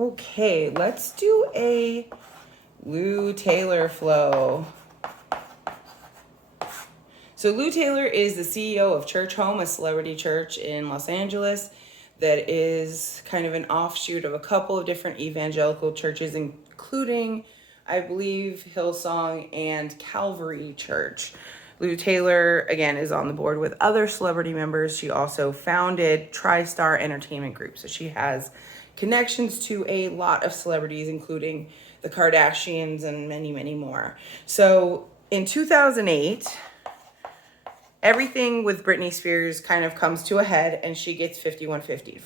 Okay, let's do a Lou Taylor flow. So Lou Taylor is the CEO of Church Home, a celebrity church in Los Angeles that is kind of an offshoot of a couple of different evangelical churches, including, I believe, Hillsong and Calvary Church. Lou Taylor, again, is on the board with other celebrity members. She also founded TriStar Entertainment Group. So she has connections to a lot of celebrities, including the Kardashians and many, many more. So in 2008, everything with Britney Spears kind of comes to a head and she gets 5150.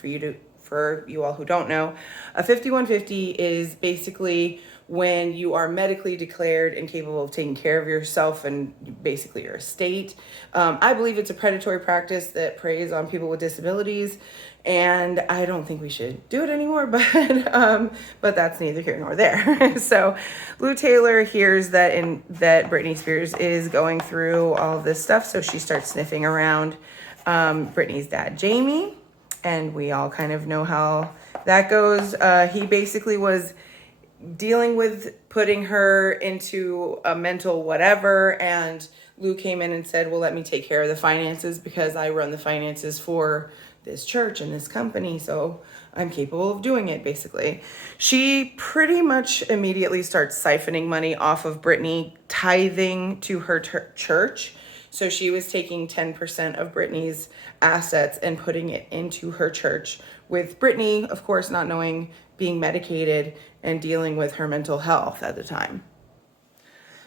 For you all who don't know, a 5150 is basically when you are medically declared incapable of taking care of yourself and basically your estate. I believe it's a predatory practice that preys on people with disabilities, and I don't think we should do it anymore, but that's neither here nor there. So Lou Taylor hears that Britney Spears is going through all of this stuff, so she starts sniffing around Britney's dad, Jamie, and we all kind of know how that goes. He basically was dealing with putting her into a mental whatever, and Lou came in and said, well, let me take care of the finances because I run the finances for this church and this company, so I'm capable of doing it, basically. She pretty much immediately starts siphoning money off of Britney, tithing to her church. So she was taking 10% of Britney's assets and putting it into her church, with Britney, of course, not knowing, being medicated and dealing with her mental health at the time.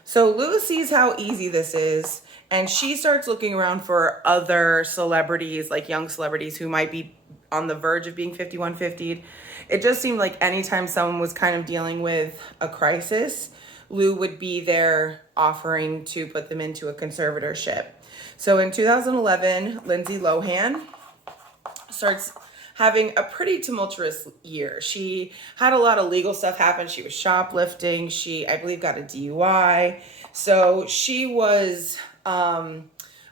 So Lou sees how easy this is, and she starts looking around for other celebrities, like young celebrities who might be on the verge of being 5150'd. It just seemed like anytime someone was kind of dealing with a crisis, Lou would be there offering to put them into a conservatorship. So in 2011, Lindsay Lohan starts having a pretty tumultuous year. She had a lot of legal stuff happen. She was shoplifting. She, I believe, got a DUI. So she was, I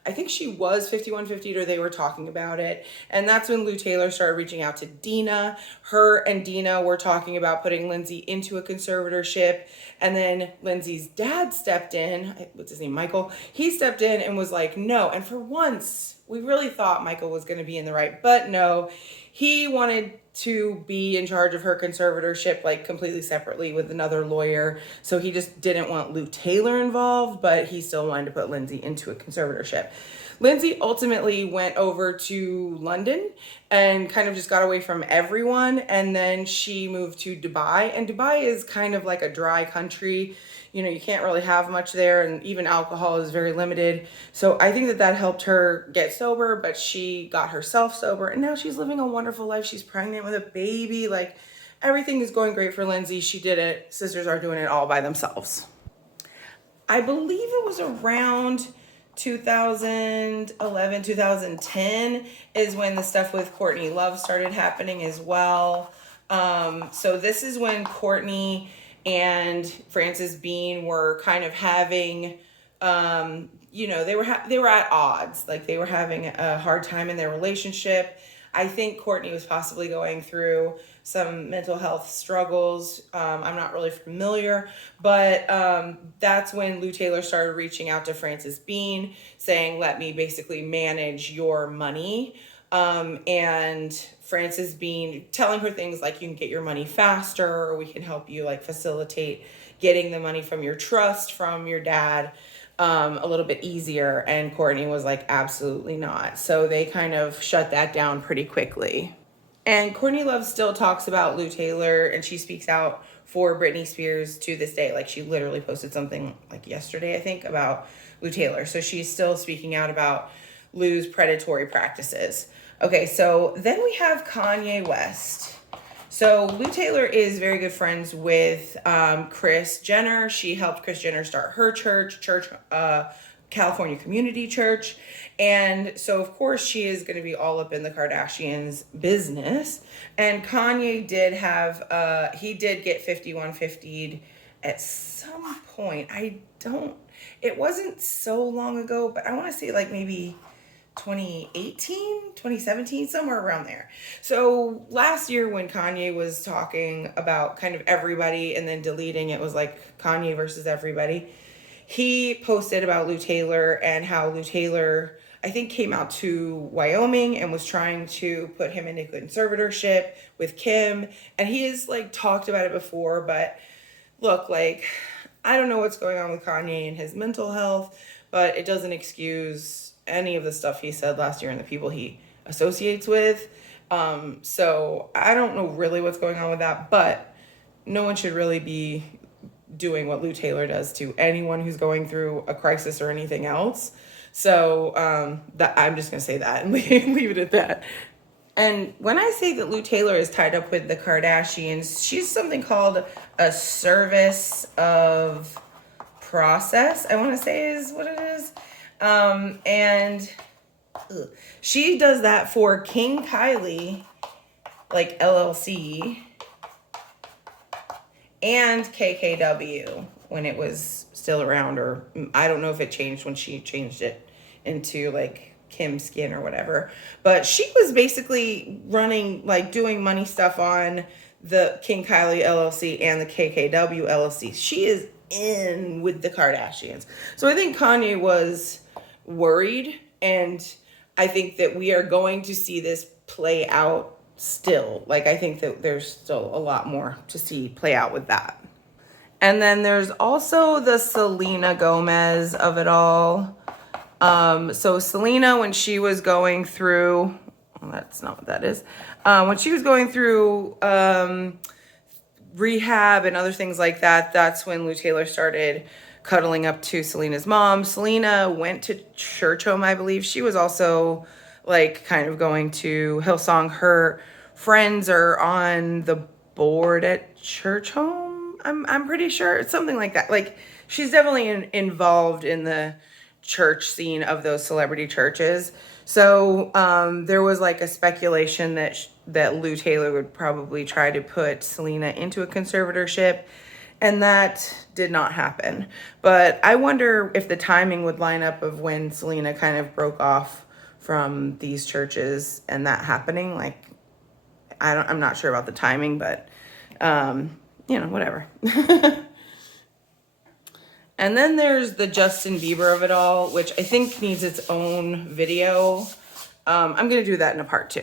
think she was 5150, or they were talking about it. And that's when Lou Taylor started reaching out to Dina. Her and Dina were talking about putting Lindsay into a conservatorship. And then Lindsay's dad stepped in. What's his name? Michael. He stepped in and was like, no. And for once, we really thought Michael was going to be in the right, but no. He wanted to be in charge of her conservatorship, like completely separately with another lawyer. So he just didn't want Lou Taylor involved, but he still wanted to put Lindsay into a conservatorship. Lindsay ultimately went over to London and kind of just got away from everyone. And then she moved to Dubai, and Dubai is kind of like a dry country. You know, you can't really have much there, and even alcohol is very limited. So I think that helped her get sober, but she got herself sober, and now she's living a wonderful life. She's pregnant with a baby. Like, everything is going great for Lindsay. She did it. Sisters are doing it all by themselves. I believe it was around 2011, 2010 is when the stuff with Courtney Love started happening as well. So this is when Courtney and Frances Bean were kind of having, they were at odds. Like, they were having a hard time in their relationship. I think Courtney was possibly going through some mental health struggles. I'm not really familiar, but that's when Lou Taylor started reaching out to Frances Bean, saying, let me basically manage your money. And Frances Bean telling her things like, you can get your money faster, or we can help you like facilitate getting the money from your trust from your dad a little bit easier. And Courtney was like, absolutely not. So they kind of shut that down pretty quickly. And Courtney Love still talks about Lou Taylor, and she speaks out for Britney Spears to this day. Like, she literally posted something like yesterday, I think, about Lou Taylor. So she's still speaking out about Lou's predatory practices. Okay, so then we have Kanye West. So Lou Taylor is very good friends with Kris Jenner. She helped Kris Jenner start her church, California Community Church. And so, of course, she is going to be all up in the Kardashians' business. And Kanye did get 5150'd at some point. It wasn't so long ago, but I want to say like maybe 2018, 2017, somewhere around there. So last year when Kanye was talking about kind of everybody and then deleting, it was like Kanye versus everybody. He posted about Lou Taylor and how Lou Taylor, I think, came out to Wyoming and was trying to put him into conservatorship with Kim. And he has like talked about it before, but look, like, I don't know what's going on with Kanye and his mental health, but it doesn't excuse any of the stuff he said last year and the people he associates with. So I don't know really what's going on with that, but no one should really be doing what Lou Taylor does to anyone who's going through a crisis or anything else. So that I'm just gonna say that and leave it at that. And when I say that Lou Taylor is tied up with the Kardashians, she's something called a service of process, I want to say is what it is. And she does that for King Kylie, like LLC, and KKW when it was still around, or I don't know if it changed when she changed it into like Kim Skin or whatever. But she was basically running, like doing money stuff on the King Kylie LLC and the KKW LLC. She is in with the Kardashians. So I think Kanye was worried, and I think that we are going to see this play out still. Like, I think that there's still a lot more to see play out with that. And then there's also the Selena Gomez of it all. So Selena, when she was going through, well, that's not what that is. When she was going through rehab and other things like that, that's when Lou Taylor started cuddling up to Selena's mom. Selena went to church home, I believe. She was also like kind of going to Hillsong. Her friends are on the board at church home. I'm pretty sure it's something like that. Like, she's definitely involved in the church scene of those celebrity churches. So there was like a speculation that Lou Taylor would probably try to put Selena into a conservatorship, and that did not happen. But I wonder if the timing would line up of when Selena kind of broke off from these churches and that happening. Like, I'm not sure about the timing, but whatever. And then there's the Justin Bieber of it all, which I think needs its own video. I'm going to do that in a part 2.